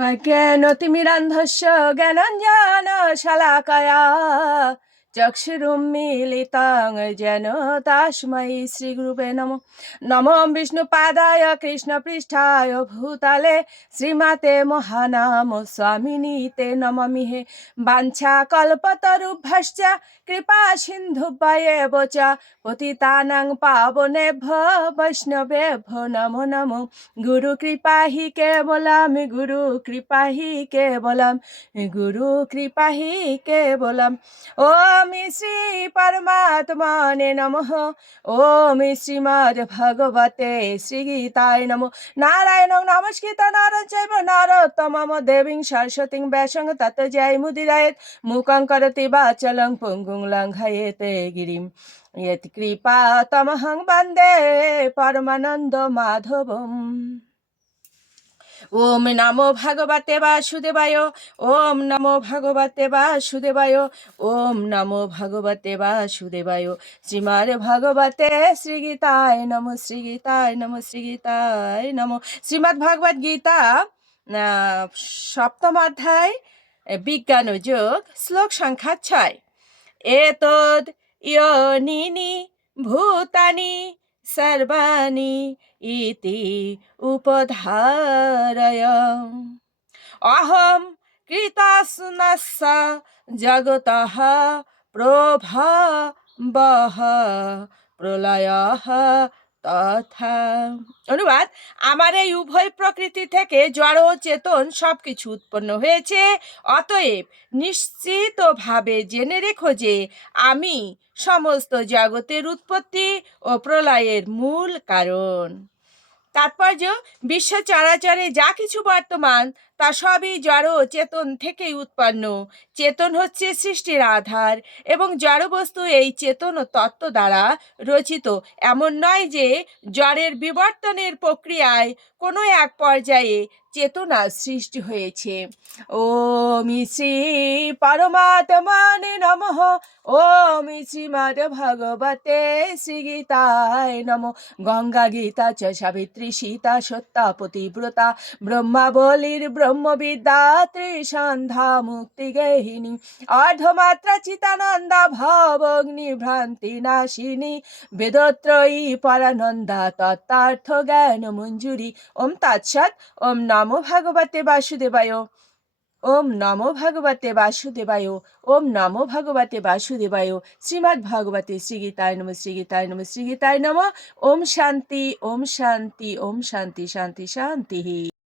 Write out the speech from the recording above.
ज्ञानतिमिरान्धस्य ज्ञानाञ्जनशलाकया चक्षुरुन्मीलितं येन तस्मै श्रीगुरुवे नमः। नमो विष्णुपादाय कृष्णपृष्ठाय भूतले श्रीमते महानाम स्वामिनी ते नमामि। वाञ्छाकल्पतरुभ्यश्च कृपा सिन्धुभ्येव च पतितानां पावनेभ्यो वैष्णवेभ्यो नमो नमो। गुरु कृपा ही केवलम, गुरु कृपा ही केवलम, गुरु कृपा ही केवलम। ओम श्री परमात्मने नमः। ओम श्रीमद् भगवते श्रीगीताय नमः। नारायणं नमस्कृत्य नरं चैव नरोत्तमं देवीं सरस्वतीं व्यासं ततो जयमुदीरयेत्। मूकं करोति वाचालं पङ्गुं लङ्घयेते गिरिं यत्कृपा तमहं वन्दे परमानन्द माधवम्। ओम नमो भगवते वासुदेवाय। ओम नमो भगवते वासुदेवाय। ओम नमो भगवते वासुदेवाय। श्रीमद् भगवते श्रीगीताय नमो, श्रीगीताय नमो, श्रीगीताय नमो। শ্রীমদ্ ভগবদ গীতা সপ্তম অধ্যায় বিজ্ঞান ও যোগ, শ্লোক সংখ্যা 6। এতদ ইয়নিনি ভূতানি সর্বাণি ইতি উপধারয় অহম কৃতাস্নস্য জগতঃ প্রভবঃ প্রলয়ঃ তথা। অনুবাদ: আমার এই উভয় প্রকৃতি থেকে জড় ও চেতন সবকিছু উৎপন্ন হয়েছে, অতএব নিশ্চিতভাবে জেনে রেখো যে আমি সমস্ত জগতের উৎপত্তি ও প্রলয়ের মূল কারণ। তাৎপর্য: বিশ্ব চরাচরে যা কিছু বর্তমান তা সবই জড় ও চেতন থেকেই উৎপন্ন। চেতন হচ্ছে সৃষ্টির আধার এবং জড়বস্তু এই চেতন ও তত্ত্ব দ্বারা রচিত। এমন নয় যে জড়ের বিবর্তনের প্রক্রিয়ায় কোনো এক পর্যায়ে চেতনা সৃষ্টি হয়েছে। ওম শ্রী পরমাত্মনে নমঃ। ওম শ্রীমদ্ ভগবতে শ্রীগীতায় নমঃ। গঙ্গা গীতা চ সাবিত্রী সীতা সত্যা পতিব্রতা ব্রহ্মাবলীর ব্রহ্মবিদ্যা ত্রিসন্ধ্যা মুক্তি গেহিনী অর্ধমাত্রা চিতানন্দা ভবগ্নি ভ্রান্তি নাশিনী বেদত্রয়ী পরানন্দা তত্ত্বার্থ জ্ঞান মঞ্জুরি। ওম তৎসৎ। ওম নমো ভগবতে বাসুদেবায়। ওম নমো ভগবতে বাসুদেবায়। ওম নমো ভগবতে বাসুদেবায়। শ্রীমদ্ ভগবতে শ্রীগীতায় নমঃ, শ্রীগীতায় নমঃ, শ্রীগীতায় নমঃ। ওম শান্তি, ওম শান্তি, ওম শান্তি, শান্তি শান্তি।